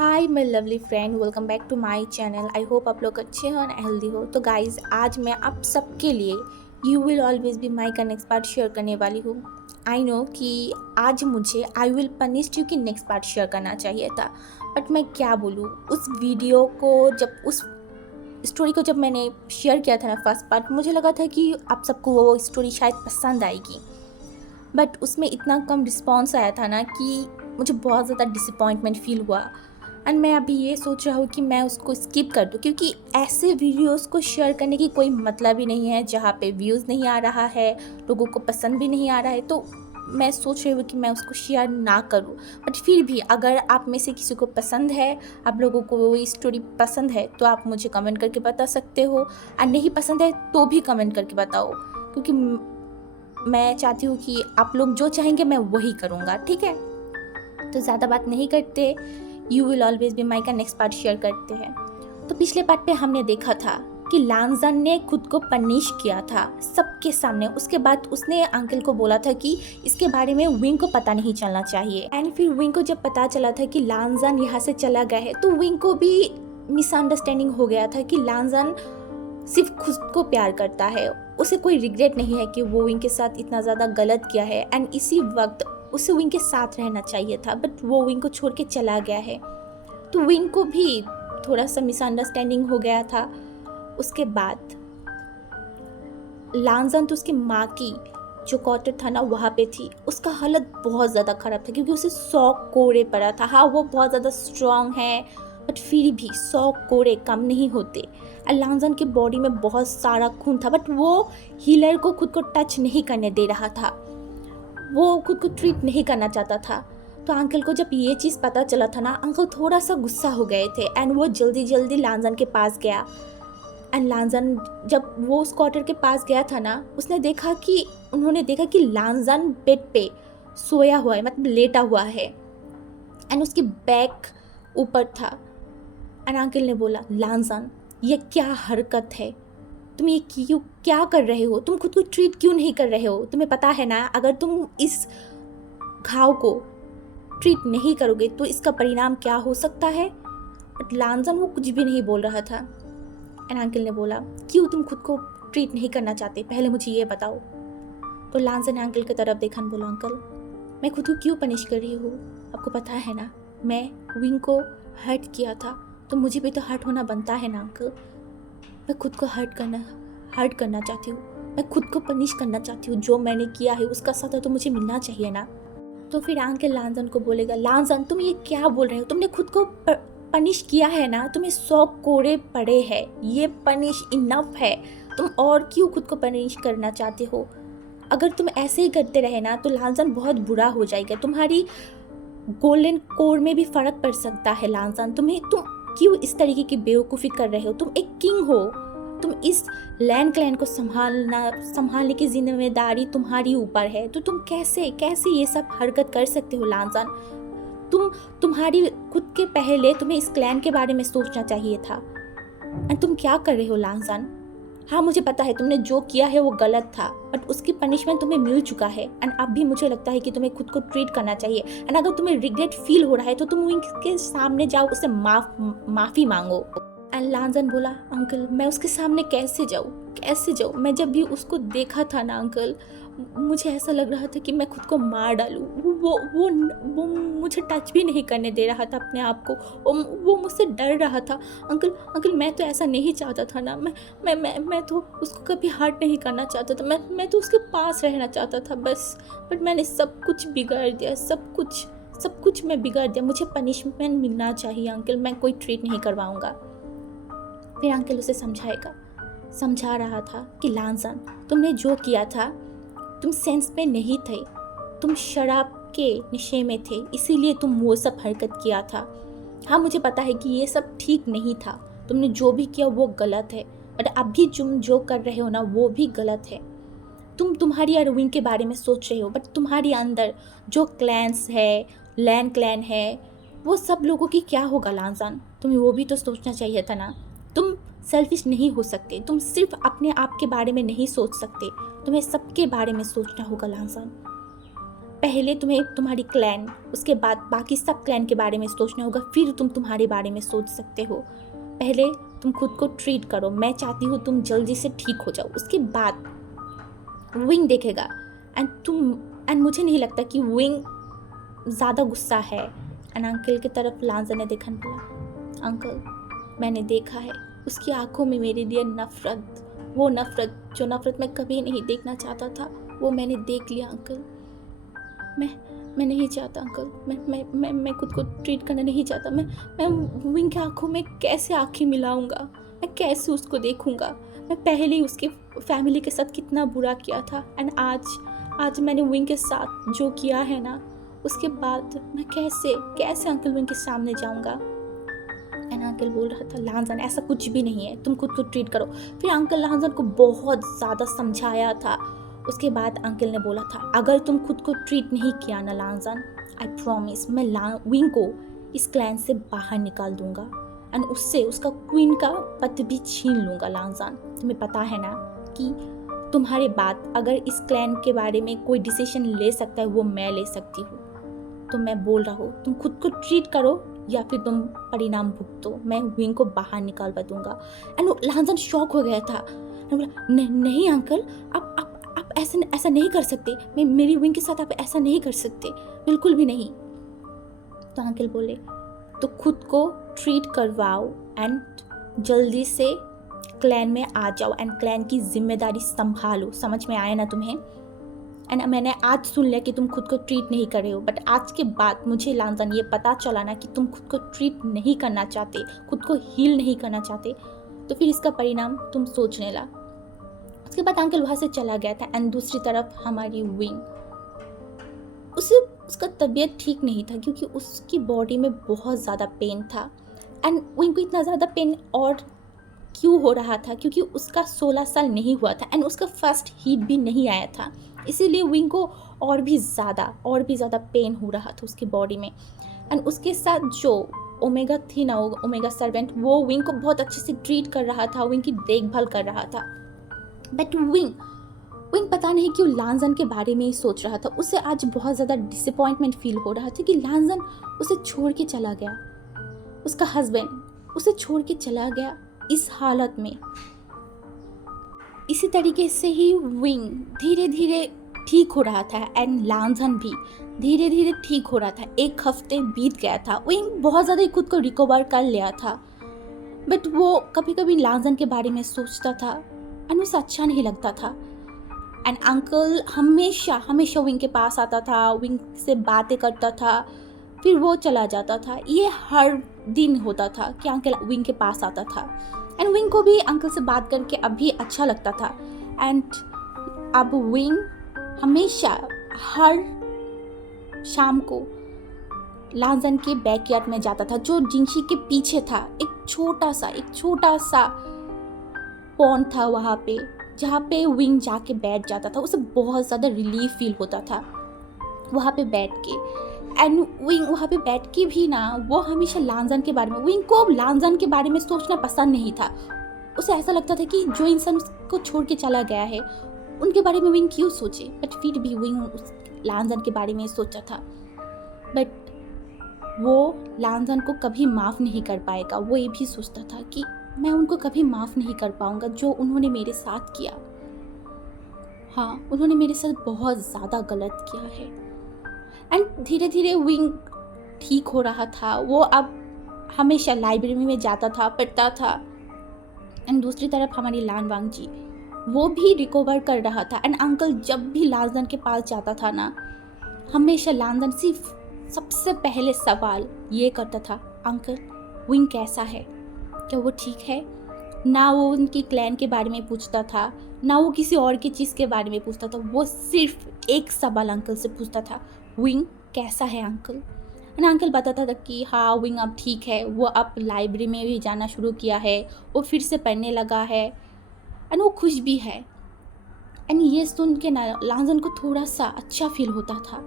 Hi my lovely friend, welcome back to my channel. I hope आप लोग अच्छे हो और हेल्दी हो। तो गाइज़, आज मैं आप सबके लिए you will always be my का नेक्स्ट पार्ट शेयर करने वाली हूँ। आई नो कि आज मुझे आई विल पनिश यू की नेक्स्ट पार्ट शेयर करना चाहिए था, बट मैं क्या बोलूँ। उस वीडियो को उस स्टोरी को जब मैंने शेयर किया था ना फर्स्ट पार्ट, मुझे लगा था कि आप सबको वो स्टोरी शायद पसंद आएगी, बट उसमें इतना कम रिस्पॉन्स आया था ना कि मुझे बहुत ज़्यादा डिसअपॉइंटमेंट फील हुआ। एंड मैं अभी ये सोच रहा हूँ कि मैं उसको स्किप कर दूँ, क्योंकि ऐसे वीडियोस को शेयर करने की कोई मतलब ही नहीं है जहाँ पे व्यूज़ नहीं आ रहा है, लोगों को पसंद भी नहीं आ रहा है। तो मैं सोच रही हूँ कि मैं उसको शेयर ना करूँ। बट फिर भी अगर आप में से किसी को पसंद है, आप लोगों को वो स्टोरी पसंद है, तो आप मुझे कमेंट करके बता सकते हो। और नहीं पसंद है तो भी कमेंट करके बताओ, क्योंकि मैं चाहती हूँ कि आप लोग जो चाहेंगे मैं वही करूँगा, ठीक है। तो ज़्यादा बात नहीं करते, you will always be my का नेक्स्ट पार्ट शेयर करते हैं। तो पिछले पार्ट पे हमने देखा था कि लांजन ने खुद को पनिश किया था सबके सामने। उसके बाद उसने अंकल को बोला था कि इसके बारे में विंग को पता नहीं चलना चाहिए। एंड फिर विंग को जब पता चला था कि लांजन यहाँ से चला गया है, तो विंग को भी मिसअंडरस्टैंडिंग हो गया था कि लांजन सिर्फ खुद को प्यार करता है, उसे कोई रिग्रेट नहीं है कि वो विंग के साथ इतना ज़्यादा गलत किया है। एंड इसी वक्त उसे विंग के साथ रहना चाहिए था, बट वो विंग को छोड़ के चला गया है। तो विंग को भी थोड़ा सा मिसअंडरस्टैंडिंग हो गया था। उसके बाद लांजन तो उसकी माँ की जो क्वार्टर था ना वहाँ पे थी, उसका हालत बहुत ज़्यादा ख़राब था, क्योंकि उसे 100 कोड़े पड़ा था। हाँ, वो बहुत ज़्यादा स्ट्रॉन्ग है, बट फिर भी 100 कोड़े कम नहीं होते। लांजन की बॉडी में बहुत सारा खून था, बट वो हीलर को खुद को टच नहीं करने दे रहा था, वो खुद को ट्रीट नहीं करना चाहता था। तो अंकल को जब ये चीज़ पता चला था ना, अंकल थोड़ा सा गुस्सा हो गए थे। एंड वो जल्दी जल्दी लांजन के पास गया। एंड लांजन जब वो उस क्वार्टर के पास गया था ना, उन्होंने देखा कि लांजन बेड पे सोया हुआ है, मतलब लेटा हुआ है। एंड उसकी बैक ऊपर था। एंड अंकल ने बोला, लांजन ये क्या हरकत है, तुम ये क्या कर रहे हो, तुम खुद को ट्रीट क्यों नहीं कर रहे हो। तुम्हें पता है ना, अगर तुम इस घाव को ट्रीट नहीं करोगे तो इसका परिणाम क्या हो सकता है। बट लांजन वो कुछ भी नहीं बोल रहा था। एंड अंकल ने बोला, क्यों तुम खुद को ट्रीट नहीं करना चाहते, पहले मुझे ये बताओ। तो लांजन ने अंकल की तरफ देखा और बोला, अंकल मैं खुद को क्यों पनिश कर रही हूँ, आपको पता है ना, मैं विंग को हर्ट किया था, तो मुझे भी तो हर्ट होना बनता है ना अंकल। मैं खुद को हर्ट करना चाहती हूँ, मैं खुद को पनिश करना चाहती हूँ। जो मैंने किया है उसका सज़ा तो मुझे मिलना चाहिए ना। तो फिर अंकल लांजन को बोलेगा, लांजन तुम ये क्या बोल रहे हो, तुमने खुद को पनिश किया है ना, तुम्हें 100 कोड़े पड़े हैं, ये पनिश इनफ है, तुम और क्यों खुद को पनिश करना चाहते हो। अगर तुम ऐसे ही करते रहे ना तो लांजन बहुत बुरा हो जाएगा, तुम्हारी गोल्डन कोर में भी फ़र्क पड़ सकता है। लांजन तुम क्यों इस तरीके की बेवकूफ़ी कर रहे हो, तुम एक किंग हो, तुम इस लैंड क्लैन को संभालने की जिम्मेदारी तुम्हारी ऊपर है। तो तुम कैसे ये सब हरकत कर सकते हो लांजन। तुम्हारी खुद के पहले तुम्हें इस क्लैन के बारे में सोचना चाहिए था। एंड तुम क्या कर रहे हो लांजन। हाँ, मुझे पता है तुमने जो किया है वो गलत था, बट उसकी पनिशमेंट तुम्हें मिल चुका है। एंड अब भी मुझे लगता है कि तुम्हें खुद को ट्रीट करना चाहिए। एंड अगर तुम्हें रिग्रेट फील हो रहा है तो तुम उनके सामने जाओ, उससे माफ़ी मांगो। एंड लांजन बोला, अंकल मैं उसके सामने कैसे जाऊँ। मैं जब भी उसको देखा था ना अंकल, मुझे ऐसा लग रहा था कि मैं खुद को मार डालूँ। वो मुझे टच भी नहीं करने दे रहा था अपने आप को, वो मुझसे डर रहा था। अंकल मैं तो ऐसा नहीं चाहता था ना, मैं तो उसको कभी हर्ट नहीं करना चाहता था, मैं तो उसके पास रहना चाहता था बस। बट मैंने सब कुछ बिगाड़ दिया, सब कुछ मैं बिगाड़ दिया। मुझे पनिशमेंट मिलना चाहिए अंकल, मैं कोई ट्रीट नहीं करवाऊँगा। फिर अंकल उसे समझा रहा था कि लांजन तुमने जो किया था, तुम सेंस में नहीं थे, तुम शराब के नशे में थे, इसीलिए तुम वो सब हरकत किया था। हाँ, मुझे पता है कि ये सब ठीक नहीं था, तुमने जो भी किया वो गलत है, बट अभी तुम जो कर रहे हो ना वो भी गलत है। तुम्हारी और विंग के बारे में सोच रहे हो, बट तुम्हारे अंदर जो क्लैन्स है, लैंड क्लैन है, वो सब लोगों की क्या होगा लांजन। तुम्हें वो भी तो सोचना चाहिए था ना। तुम सेल्फिश नहीं हो सकते, तुम सिर्फ अपने आप के बारे में नहीं सोच सकते, तुम्हें सबके बारे में सोचना होगा लांजन। पहले तुम्हें तुम्हारी क्लैन, उसके बाद बाकी सब क्लैन के बारे में सोचना होगा, फिर तुम तुम्हारे बारे में सोच सकते हो। पहले तुम खुद को ट्रीट करो। मैं चाहती हूँ तुम जल्दी से ठीक हो जाओ, उसके बाद विंग देखेगा। एंड मुझे नहीं लगता कि विंग ज़्यादा गुस्सा है। एंड अंकल की तरफ लांजा ने देखा, बोला, अंकल मैंने देखा है उसकी आंखों में मेरे लिए नफरत, वो नफरत जो नफरत मैं कभी नहीं देखना चाहता था, वो मैंने देख लिया अंकल। मैं नहीं चाहता अंकल, मैं खुद को ट्रीट करना नहीं चाहता। मैं विंग की आंखों में कैसे आंखें मिलाऊंगा, मैं कैसे उसको देखूंगा। मैं पहले ही उसके फैमिली के साथ कितना बुरा किया था, एंड आज मैंने विंग के साथ जो किया है ना, उसके बाद मैं कैसे अंकल विंग के सामने जाऊंगा। एंड अंकल बोल रहा था, लांजन ऐसा कुछ भी नहीं है, तुम खुद को ट्रीट करो। फिर अंकल लांजन को बहुत ज़्यादा समझाया था। उसके बाद अंकल ने बोला था, अगर तुम खुद को ट्रीट नहीं किया ना लांजन, आई प्रॉमिस मैं विंग को इस क्लैन से बाहर निकाल दूंगा एंड उससे उसका क्वीन का पद भी छीन लूंगा। लांजन, तुम्हें पता है ना कि तुम्हारे बाद अगर इस क्लैन के बारे में कोई डिसीजन ले सकता है वो मैं ले सकती हूँ। तो मैं बोल रहा हूँ तुम खुद को ट्रीट करो या फिर तुम परिणाम भुगतो, मैं विंग को बाहर निकालवा दूंगा। एंड लांजन शॉक हो गया था। बोला, नहीं अंकल, आप ऐसा नहीं कर सकते, मैं मेरी विंग के साथ आप ऐसा नहीं कर सकते, बिल्कुल भी नहीं। तो अंकल बोले, तो खुद को ट्रीट करवाओ एंड जल्दी से क्लैन में आ जाओ एंड क्लैन की जिम्मेदारी संभालो। समझ में आया ना तुम्हें? एंड मैंने आज सुन लिया कि तुम खुद को ट्रीट नहीं कर रहे हो, बट आज के बाद मुझे लांजन ये पता चला ना कि तुम खुद को ट्रीट नहीं करना चाहते, खुद को हील नहीं करना चाहते, तो फिर इसका परिणाम तुम सोचने ला। उसके बाद अंकल वहाँ से चला गया था एंड दूसरी तरफ हमारी विंग, उसका तबीयत ठीक नहीं था क्योंकि उसकी बॉडी में बहुत ज़्यादा पेन था। एंड विंग को इतना ज़्यादा पेन और क्यों हो रहा था? क्योंकि उसका 16 साल नहीं हुआ था एंड उसका फर्स्ट हीट भी नहीं आया था, इसीलिए विंग को और भी ज़्यादा पेन हो रहा था उसकी बॉडी में। एंड उसके साथ जो ओमेगा थी ना, ओमेगा सर्वेंट, वो विंग को बहुत अच्छे से ट्रीट कर रहा था, विंग की देखभाल कर रहा था। बट विंग पता नहीं क्यों लांजन के बारे में ही सोच रहा था। उसे आज बहुत ज़्यादा डिसअपॉइंटमेंट फील हो रहा था कि लांजन उसे छोड़ के चला गया, उसका हस्बैंड उसे छोड़ के चला गया इस हालत में। इसी तरीके से ही विंग धीरे धीरे ठीक हो रहा था एंड लांजन भी धीरे धीरे ठीक हो रहा था। 1 हफ्ते बीत गया था, विंग बहुत ज़्यादा खुद को रिकवर कर लिया था, बट वो कभी कभी लांजन के बारे में सोचता था एंड उसे अच्छा नहीं लगता था। एंड अंकल हमेशा विंग के पास आता था, विंग से बातें करता था, फिर वो चला जाता था। ये हर दिन होता था कि अंकल विंग के पास आता था एंड विंग को भी अंकल से बात करके अभी अच्छा लगता था। एंड अब विंग हमेशा हर शाम को लांजन के बैकयार्ड में जाता था, जो जिंशी के पीछे था। एक छोटा सा पॉन्ड था वहाँ पे, जहाँ पे विंग जाके बैठ जाता था। उसे बहुत ज़्यादा रिलीफ फील होता था वहाँ पे बैठ के। एंड विंग वहाँ पे बैठ के भी ना, वो हमेशा लांजन के बारे में, विंग को लांजन के बारे में सोचना पसंद नहीं था। उसे ऐसा लगता था कि जो इंसान उसको छोड़ के चला गया है उनके बारे में विंग क्यों सोचे, बट फिर भी विंग उस लांजन के बारे में सोचा था। बट वो लांजन को कभी माफ़ नहीं कर पाएगा। वो ये भी सोचता था कि मैं उनको कभी माफ़ नहीं कर पाऊँगा जो उन्होंने मेरे साथ किया। हाँ, उन्होंने मेरे साथ बहुत ज़्यादा गलत किया है। एंड धीरे धीरे विंग ठीक हो रहा था। वो अब हमेशा लाइब्रेरी में जाता था, पढ़ता था। एंड दूसरी तरफ हमारी लानवांग जी, वो भी रिकवर कर रहा था। एंड अंकल जब भी लांजन के पास जाता था ना, हमेशा लांजन सिर्फ सबसे पहले सवाल ये करता था, अंकल विंग कैसा है, क्या वो ठीक है? ना वो उनकी क्लैन के बारे में पूछता था, ना वो किसी और की चीज़ के बारे में पूछता था। वो सिर्फ एक सवाल अंकल से पूछता था, विंग कैसा है अंकल? एंड अंकल बताता था कि हाँ विंग अब ठीक है, वो अब लाइब्रेरी में भी जाना शुरू किया है, वो फिर से पढ़ने लगा है एंड वो खुश भी है। एंड ये सुन के ना लांजन को थोड़ा सा अच्छा फील होता था।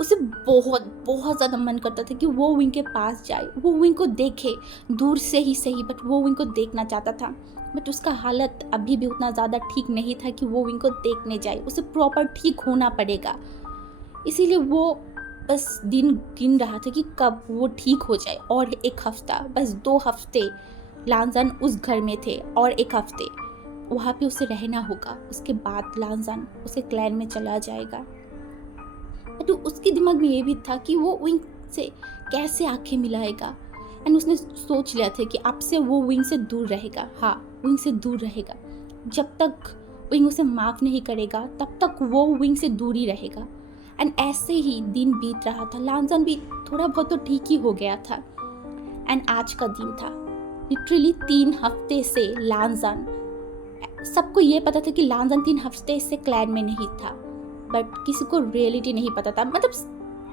उसे बहुत ज़्यादा मन करता था कि वो विंग के पास जाए, वो विंग को देखे, दूर से ही सही, बट वो विंग को देखना चाहता था। बट उसका हालत अभी भी उतना ज़्यादा ठीक नहीं था कि वो विंग को देखने जाए। उसे प्रॉपर ठीक होना पड़ेगा। इसीलिए वो बस दिन गिन रहा था कि कब वो ठीक हो जाए। और 1 हफ्ता, बस 2 हफ्ते लांजन उस घर में थे और 1 हफ्ते वहाँ पे उसे रहना होगा। उसके बाद लांजन उसे क्लैन में चला जाएगा। तो उसके दिमाग में ये भी था कि वो विंग से कैसे आंखें मिलाएगा। एंड उसने सोच लिया था कि अब से वो विंग से दूर रहेगा। हाँ, विंग से दूर रहेगा। जब तक विंग उसे माफ़ नहीं करेगा तब तक वो विंग से दूर ही रहेगा। एंड ऐसे ही दिन बीत रहा था। लांजन भी थोड़ा बहुत तो ठीक ही हो गया था। एंड आज का दिन था। लिटरली 3 हफ्ते से लांजन, सबको ये पता था कि लांजन 3 हफ्ते से क्लैन में नहीं था, बट किसी को रियलिटी नहीं पता था। मतलब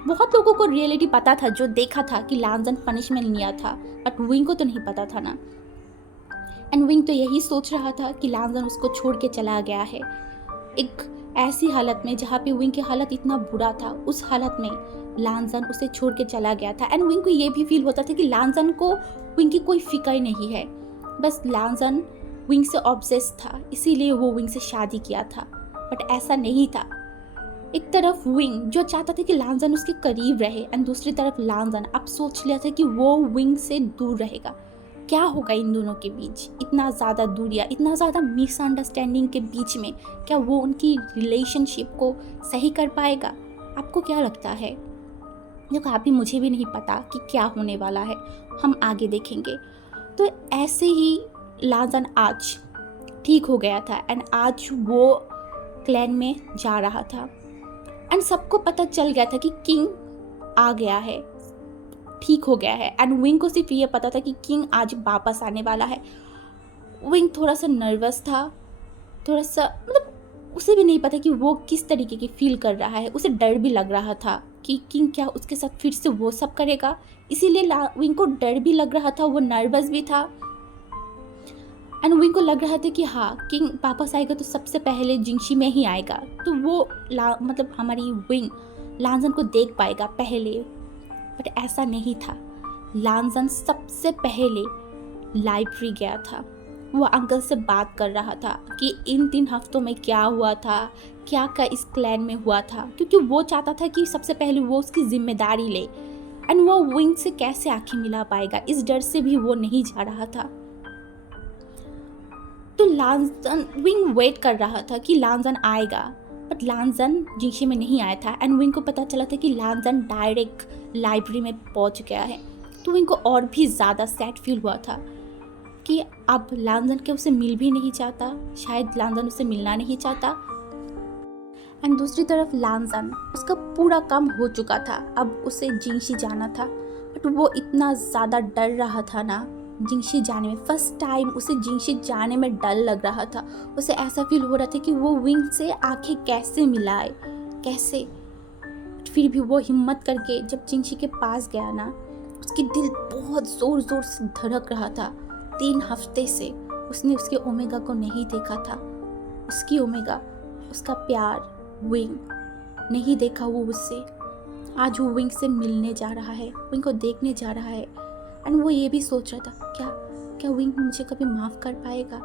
बहुत लोगों को रियलिटी पता था जो देखा था कि लांजन पनिशमेंट लिया था, बट विंग को तो नहीं पता था ना। एंड विंग तो यही सोच रहा था कि लांजन उसको छोड़ के चला गया है, एक ऐसी हालत में जहाँ पे विंग की हालत इतना बुरा था। उस हालत में लांजन उसे छोड़ के चला गया था। एंड विंग को ये भी फील होता था कि लांजन को विंग की कोई फिक्र नहीं है, बस लांजन विंग से ऑब्सेस था, इसीलिए वो विंग से शादी किया था। बट ऐसा नहीं था। एक तरफ विंग जो चाहता था कि लांजन उसके करीब रहे, एंड दूसरी तरफ लांजन अब सोच लिया था कि वो विंग से दूर रहेगा। क्या होगा इन दोनों के बीच? इतना ज़्यादा दूरियाँ, इतना ज़्यादा मिसअंडरस्टैंडिंग के बीच में क्या वो उनकी रिलेशनशिप को सही कर पाएगा? आपको क्या लगता है? देखो, अभी मुझे भी नहीं पता कि क्या होने वाला है, हम आगे देखेंगे। तो ऐसे ही लांजन आज ठीक हो गया था एंड आज वो क्लैन में जा रहा था। एंड सबको पता चल गया था कि किंग आ गया है, ठीक हो गया है। एंड विंग को सिर्फ ये पता था कि किंग आज वापस आने वाला है। विंग थोड़ा सा नर्वस था, थोड़ा सा, मतलब उसे भी नहीं पता कि वो किस तरीके की फील कर रहा है। उसे डर भी लग रहा था कि किंग क्या उसके साथ फिर से वो सब करेगा। इसीलिए विंग को डर भी लग रहा था, वो नर्वस भी था। एंड विंग को लग रहा था कि हाँ, किंग वापस आएगा तो सबसे पहले जिंगशी में ही आएगा, तो वो मतलब हमारी विंग लांजन को देख पाएगा पहले। बट ऐसा नहीं था। लांजन सबसे पहले लाइब्रेरी गया था। वो अंकल से बात कर रहा था कि इन 3 हफ्तों में क्या हुआ था, क्या क्या इस क्लैन में हुआ था, क्योंकि वो चाहता था कि सबसे पहले वो उसकी जिम्मेदारी ले। एंड वो विंग से कैसे आंखें मिला पाएगा, इस डर से भी वो नहीं जा रहा था। तो लांजन, विंग वेट कर रहा था कि लांजन आएगा, बट लांजन जिंगशी में नहीं आया था। एंड विंग को पता चला था कि लांजन डायरेक्ट लाइब्रेरी में पहुंच गया है। तो विंग को और भी ज़्यादा सैड फील हुआ था कि अब लांजन के उसे मिल भी नहीं चाहता, शायद लांजन उसे मिलना नहीं चाहता। एंड दूसरी तरफ लांजन, उसका पूरा काम हो चुका था, अब उसे जिंगशी जाना था। बट वो इतना ज़्यादा डर रहा था ना जिंगशी जाने में। फर्स्ट टाइम उसे जिंगशी जाने में डर लग रहा था। उसे ऐसा फील हो रहा था कि वो विंग से आंखें कैसे मिलाए, कैसे। फिर भी वो हिम्मत करके जब जिंगशी के पास गया ना, उसकी दिल बहुत ज़ोर ज़ोर से धड़क रहा था। 3 हफ्ते से उसने उसके ओमेगा को नहीं देखा था। उसकी ओमेगा, उसका प्यार, विंग नहीं देखा वो उससे। आज वो विंग से मिलने जा रहा है, विंग को देखने जा रहा है। एंड वो ये भी सोच रहा था, क्या विंग मुझे कभी माफ़ कर पाएगा?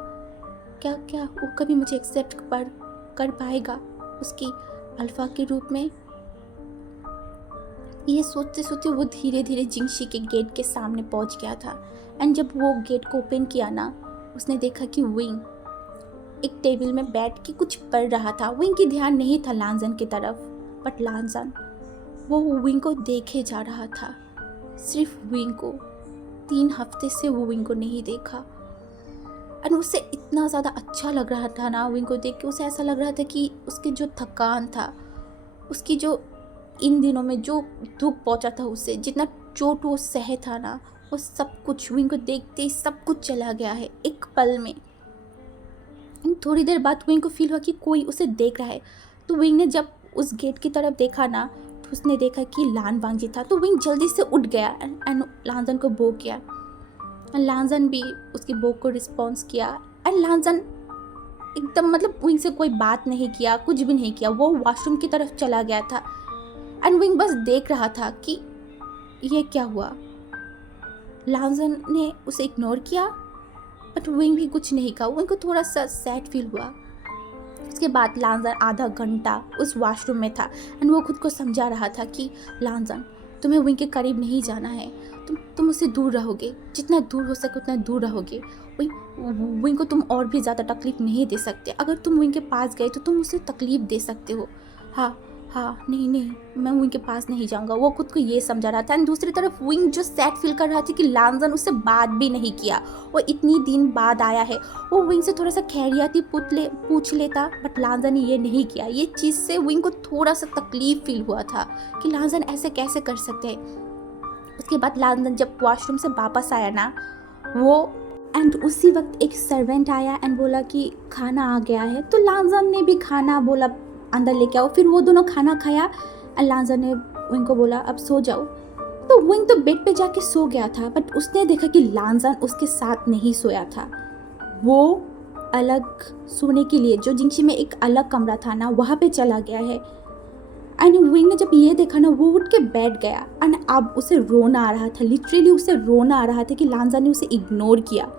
क्या वो कभी मुझे एक्सेप्ट कर पाएगा उसकी अल्फा के रूप में? ये सोचते सोचते वो धीरे धीरे जिंगशी के गेट के सामने पहुंच गया था। एंड जब वो गेट को ओपन किया ना, उसने देखा कि विंग एक टेबल में बैठ के कुछ पढ़ रहा था। विंग की ध्यान नहीं था लांजन की तरफ, बट लांजन वो विंग को देखे जा रहा था, सिर्फ विंग को। 3 हफ्ते से वो विंग को नहीं देखा। एंड उसे इतना ज़्यादा अच्छा लग रहा था ना विंग को देख के। उसे ऐसा लग रहा था कि उसकी जो थकान था, उसकी जो इन दिनों में जो दुख पहुंचा था उसे, जितना चोट वो सहे था ना, वो सब कुछ विंग को देखते ही सब कुछ चला गया है एक पल में। थोड़ी देर बाद विंग को फील हुआ कि कोई उसे देख रहा है। तो विंग ने जब उस गेट की तरफ देखा ना, तो उसने देखा कि लान वांगजी था। तो विंग जल्दी से उठ गया एंड लांजन को बो किया। एंड लांजन भी उसकी बो को रिस्पॉन्स किया। एंड लांजन एकदम, मतलब विंग से कोई बात नहीं किया, कुछ भी नहीं किया। वो वॉशरूम की तरफ चला गया था। एंड विंग बस देख रहा था कि ये क्या हुआ। लांजन ने उसे इग्नोर किया, बट विंग भी कुछ नहीं कहा। विंग को थोड़ा सा सैड फील हुआ। उसके बाद लांजन आधा घंटा उस वॉशरूम में था एंड वो खुद को समझा रहा था कि लांजन, तुम्हें विंग के करीब नहीं जाना है, तुम उससे दूर रहोगे, जितना दूर हो सके उतना दूर रहोगे। विंग को तुम और भी ज़्यादा तकलीफ़ नहीं दे सकते। अगर तुम विंग के पास गए तो तुम उसे तकलीफ़ दे सकते हो। हाँ हाँ, नहीं, मैं विंग के पास नहीं जाऊंगा। वो खुद को ये समझा रहा था एंड दूसरी तरफ विंग जो सैड फील कर रहा था कि लांजन उससे बात भी नहीं किया। वो इतनी दिन बाद आया है, वो विंग से थोड़ा सा खैरियत पूछ लेता, बट लांजन ने ये नहीं किया। ये चीज़ से विंग को थोड़ा सा तकलीफ फील हुआ था कि लांजन ऐसे कैसे कर सकते हैं। उसके बाद लांजन जब वॉशरूम से वापस आया ना, वो एंड उसी वक्त एक सर्वेंट आया एंड बोला कि खाना आ गया है। तो लांजन ने भी खाना बोला अंदर लेके आओ। फिर वो दोनों खाना खाया एंड लांजन ने विंग को बोला अब सो जाओ। तो विंग तो बेड पे जाके सो गया था, बट उसने देखा कि लांजन उसके साथ नहीं सोया था। वो अलग सोने के लिए जो जिंगशी में एक अलग कमरा था ना, वहाँ पे चला गया है। एंड विंग ने जब ये देखा ना, वो उठ के बैठ गया एंड अब उसे रोना आ रहा था। लिटरली उसे रोना आ रहा था कि लांजन ने उसे इग्नोर किया।